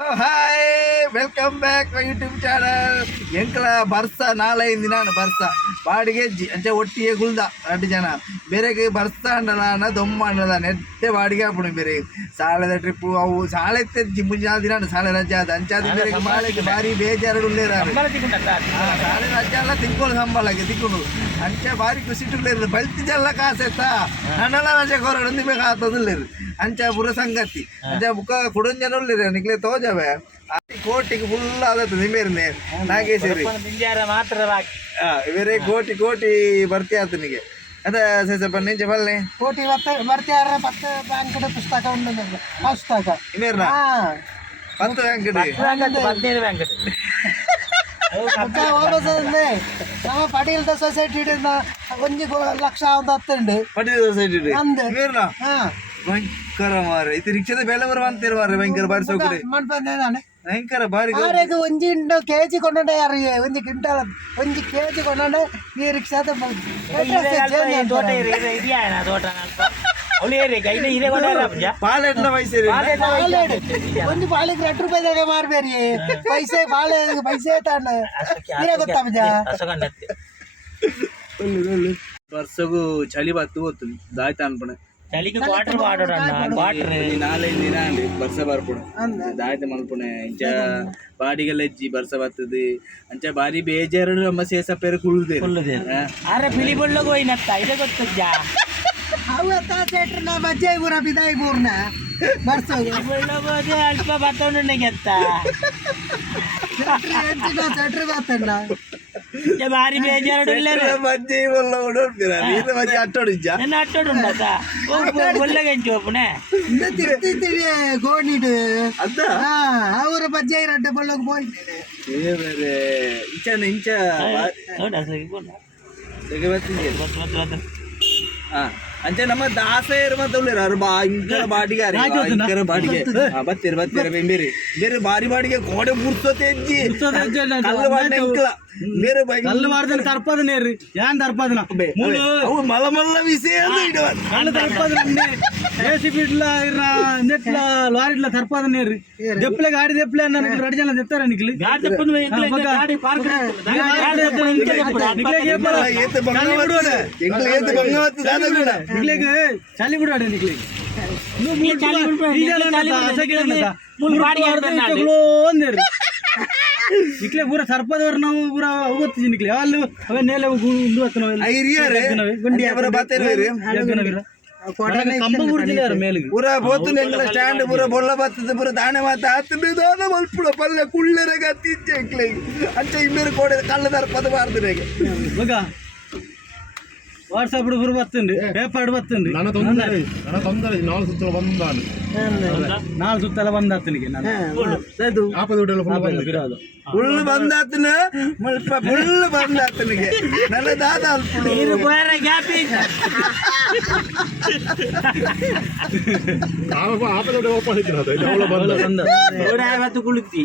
hi welcome back my YouTube channel ಎಂಕಲ ಬರ್ಸ ನಾಳೆಯಿಂದ ನಾನು ಬರ್ಸ ಬಾಡಿಗೆ ಅಂಚೆ ಒಟ್ಟಿಗೆ ಗುಲ್ದ 2 ಜನ ಬೇರೆಗೆ ಬರ್ಸ ಅಂಡಲಾನ ದೊಮ್ಮ ಅಂಡಲ ನೆಟ್ಟೆ ಬಾಡಿಗೆ ಹಾಪುಣಿ ಬೇರೆ ಸಾಲದ ಟ್ರಿಪ್ಪು ಅವು ಸಾಲೆ ತೆಜ್ಜಿ ಮುಂಜಾನ ದಿನ ಸಾಲೆ ರಜೆ ಆದ ಅಂಚಾದ ಬೇರೆ ಬಾಳೆಗೆ ಭಾರಿ ಬೇಜಾರು ಉಳ್ಳೇರಾರು ಸಾಲೆ ರಜೆ ಎಲ್ಲ ತಿನ್ಕೊಂಡು ಸಂಬಳಕ್ಕೆ ತಿಕ್ಕೊಂಡು ಅಂಚೆ ಭಾರಿ ಖುಷಿಟ್ಟುಳ್ಳೇರು ಬಲ್ತಿದ್ದೆಲ್ಲ ಕಾಸೆತ್ತಾ ನನ್ನೆಲ್ಲ ರಜೆ ಕೊರಡು ಬೇಕು ಆತದಿಲ್ಲೇರು ಅಂಚೆ ಪುರ ಸಂಗತಿ ಅಂಚೆ ಬುಕ್ಕ ಕುಡಂಜನ ಉಳ್ಳೇರು ನಿಕ್ಲೆ ತೋಜವೆ ಕೋಟಿಗೆ ಫುಲ್ ಆದತ್ತು ನಿಂಬೇರ್ನೆ ನಾಗೇಶ್ವರಿ ಮಾತ್ರ ಬೇರೆ ಕೋಟಿ ಕೋಟಿ ಬರ್ತಿ ಆತನಿಗೆ ಅದ ಸೇಸಪ್ಪ ನಿಂಚೆ ಬಲ್ಲೆ ಕೋಟಿ ಬರ್ತಿಯಾರ 10 ಬ್ಯಾಂಕ್ ಪುಸ್ತಕ ಉಂಟು ಪುಸ್ತಕ ಇನ್ನೇರ್ನ 10 ಬ್ಯಾಂಕ್ ನಮ್ಮ ಪಟೇಲ್ ಸೊಸೈಟಿ ಒಂಜಿ ಲಕ್ಷ ಒಂದು 10 ಉಂಡು ಪಟೇಲ್ ಸೊಸೈಟಿ ಭಯಂಕರ ಮಾರ ಇದು ರಿಕ್ಷಾದ ಬೆಲೆ ಬರುವಂತೀರ ಮಾರ ಭಯಂಕರ ಬಾರಿ ಸೌಕರ್ಯ ಭಯಂಕರ ಬಾರಿ ಒಂಜಿ ಕೆಜಿ ಕೊಂಡ ಯಾರು ಒಂಜಿ ಕ್ವಿಂಟಲ್ ಒಂಜಿ ಕೆಜಿ ಕೊಂಡ ಈ ರಿಕ್ಷಾದ ಪಾಲೆಟ್ಲ ಪೈಸೆ ಒಂದು ಪಾಲಿಗೆ 2 ರೂಪಾಯಿದಾಗ ಮಾರ್ಬೇರಿ ಪೈಸೆ ಪಾಲೆ ಪೈಸೆ ತಾಂಡ ನೀರೇ ಗೊತ್ತಾ ವರ್ಷಗೂ ಚಳಿ ಬತ್ತು ಗೊತ್ತು ದಾಯ್ತ ಅನ್ಪಣೆ ನಾಳೆ ದಿನ ಬರ್ಸ ಬರ್ಪುಣೆ ದಾಯ್ತ ಮಲ್ಪುಣೆ ಇಂಚ ಬಾಡಿಗೆಲ್ಲ ಇಜ್ಜಿ ಬರ್ಸ ಬರ್ತದೆ ಅಂಚ ಬಾರಿ ಬೇಜಾರು ನಮ್ಮ ಸೇಸ ಪೇರು ಕುಳ್ಳುದೆ ಪಿಲಿ ಬಳ್ಳಗ ಹೋಯ್ನತ್ತ ಇದೇ ಗೊತ್ತಜ್ಜ ಅವತ್ತ ಥಿಯೇಟರ್ ನ ಬಜ್ಜೆ ಪೂರ ಬಿದಾಯಿ ಪೂರ್ಣ ಬರ್ಸ ಬಳ್ಳಗೋದೆ ಅಲ್ಪ ಬತ್ತೊಂಡು ಗೆತ್ತ ಥಿಯೇಟರ್ ಬತ್ತಣ್ಣ ಭಾರಿ ಬೇಜಾರು ಬಜ್ಜಿ ಒಳ್ಳೆ ಓಡೋಡ್ತೀರ ನೀನು ಬಜ್ಜಿ ಅಟ್ಟೋಡಿಜ್ಜ ನನ್ನ ಅಟ್ಟೋಡುಂಡತ್ತ ಒಳ್ಳೆಗೆಂಚು ಒಪ್ಪನೆ ತಿರ್ತಿದ್ದೀವಿ ಗೋಣಿಡು ಅದ ಅವರ ಬಜ್ಜೆ ರಡ್ಡ ಬಳ್ಳಗ ಹೋಯ್ತೇನೆ ಬೇರೆ ಇಂಚನ ಇಂಚ ಅಂಚೆ ನಮ್ಮ ದಾಸೇರು ಮತ್ತೆ ಭಯಂಕರ ಬಾಡಿಗೆ ಭಯಂಕರ ಬಾಡಿಗೆ ಬತ್ತೀರಿ ಬತ್ತೀರಿ ಬೇರೆ ಬೇರೆ ಬಾರಿ ಬಾಡಿಗೆ ಗೋಡೆ ಮುರ್ಸೋತೆ ಅಜ್ಜಿ ಕಲ್ಲು ಬಾಡಿಗೆ ಅಂಕಲ ಬೇರೆ ಕಲ್ಲು ಮಾಡ್ದನ ತರ್ಪದನೇ ರೀ ಏನ್ ತರ್ಪದನ ಅವು ಮಲ್ಲ ಮಲ್ಲ ವಿಷಯ ಕಲ್ಲು ತರ್ಪದನೆ ಜೆಸಿಬಿ ಇಡ್ಲ ಇರ ನೆಟ್ಲ ಲಾರಿ ಇಡ್ಲ ತರ್ಪದನೇ ರೀ ದೆಪ್ಲೆ ಗಾಡಿ ದೆಪ್ಲೆ ನನಗೆ 2 ಜನ ದೆತ್ತಾರ ನಿಕ್ಲಿ ಗಾಡಿ ದೆಪ್ಪನು ಗಾಡಿ ಪಾರ್ಕ್ ಏತ ಬಂಗಾವತ್ತು ಏತ ಬಂಗಾವತ್ತು ದಾನಗುಣ ನಿಕ್ಲಿಗೆ ಚಾಲಿ ಬಿಡಾಡೆ ನಿಕ್ಲಿಗೆ ನಿಕ್ಲೆ ಪೂರ ಸರ್ಪದವ್ರು ನಾವು ಪೂರ ಹೋಗ್ತೀವಿ ನಿಕ್ಲಿ ಅಲ್ಲಿ ಅವೇ ನೇಲೆ ಕಂಬ ಬಿಡ್ತೀನಿ ಮೇಲೆ ಪೂರ ಬೋತು ಸ್ಟ್ಯಾಂಡ್ ಪೂರ ಬೊಳ್ಳ ಬರ್ತದೆ ಪೂರ ದಾಣೆ ಮಾತ ಹತ್ತಿರ ಮಲ್ಪುಡ ಪಲ್ಲೆ ಕುಳ್ಳೆರಗ ಹತ್ತಿಚ್ಚೆ ಅಂಚೆ ಇನ್ನೂರು ಕೋಡೆ ಕಳ್ಳ ದರ್ಪದ ಬಾರ್ದನೆಗೆ ಮಗ ವಾಟ್ಸಾಪ್ ಪೂರ ಬರ್ತೇನ್ರಿ ಪೇಪರ್ ಬರ್ತೇನ್ರಿ ನಾಲ್ಕು ಸುತ್ತಲ ಬಂದಾತನಿಗೆ ಫುಲ್ ಬಂದಾತನ ಫುಲ್ ಬಂದಾತನಿಗೆ ನನ್ನ ದಾದ ಕುಳಿತಿ